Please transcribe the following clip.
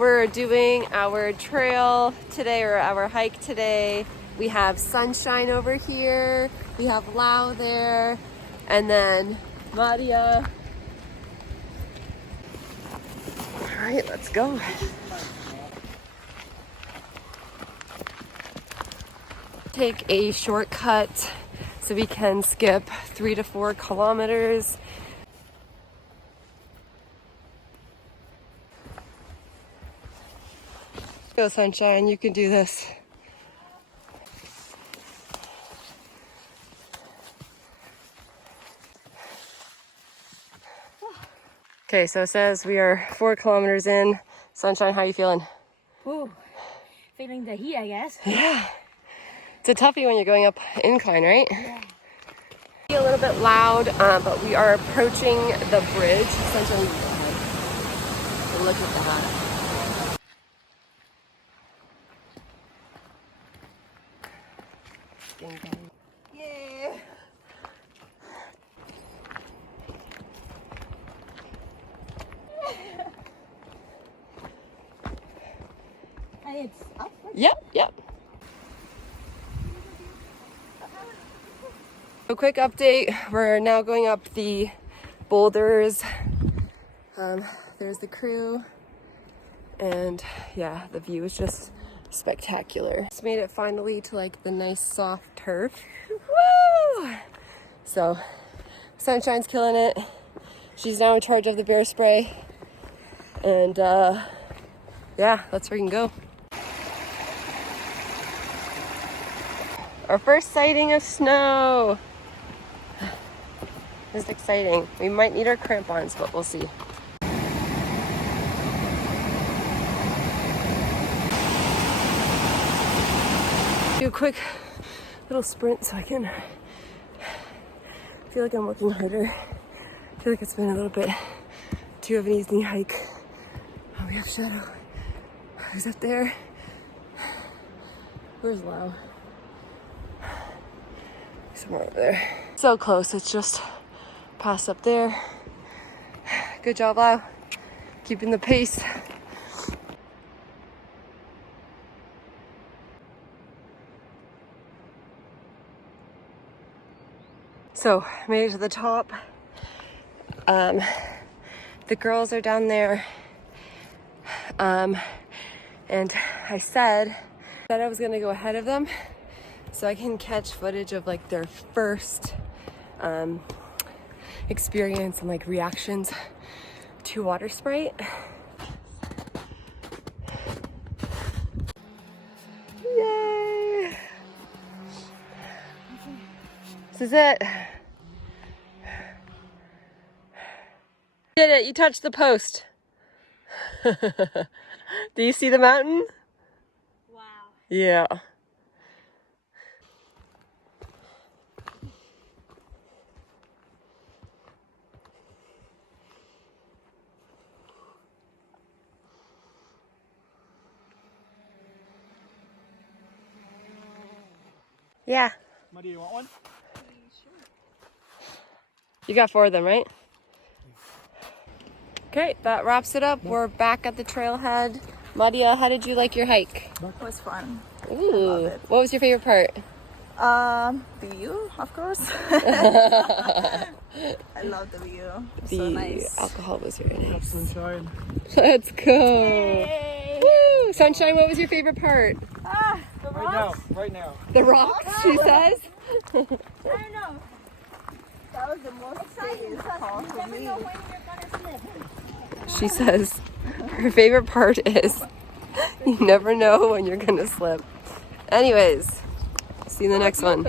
We're doing our trail today, or our hike today. We have Sunshine over here, we have Lau there, and then Madia. All right, let's go. Take a shortcut so we can skip 3 to 4 kilometers. Go, Sunshine, you can do this. Okay, so it says we are 4 kilometers in. Sunshine, how are you feeling? Ooh, feeling the heat, I guess. Yeah. It's a toughie when you're going up incline, right? Yeah. A little bit loud, but we are approaching the bridge. Sunshine, go ahead. Look at that. Ding, ding. Yeah. Hey, it's up. Yep. A quick update, we're now going up the boulders. There's the crew, and yeah, the view is just spectacular. Just made it finally to like the nice soft turf. Woo! So, Sunshine's killing it. She's now in charge of the bear spray. And yeah, let's freaking go. Our first sighting of snow. This is exciting. We might need our crampons, but we'll see. Do a quick little sprint so I can feel like I'm working harder. I feel like it's been a little bit too of an easy hike. Oh, we have Shadow. Who's up there? Where's Lau? Somewhere over there. So close, it's just past up there. Good job, Lau. Keeping the pace. So, made it to the top. The girls are down there. And I said that I was gonna go ahead of them so I can catch footage of like their first experience and like reactions to water sprite. Yay! This is it. You did it, you touched the post. Do you see the mountain? Wow. Yeah. Yeah. What do you want one? You got 4 of them, right? Okay, that wraps it up. We're back at the trailhead. Madia, how did you like your hike? It was fun. Ooh, what was your favorite part? The view, of course. I love the view. The So nice. alcohol was very nice. Sunshine. Let's go. Yay. Woo! Sunshine, what was your favorite part? The Right now. Right now. The rocks, she says. I don't know. That was the most exciting part You for never me. know when you're gonna slip. She says her favorite part is you never know when you're gonna slip. Anyways, see you in the next one.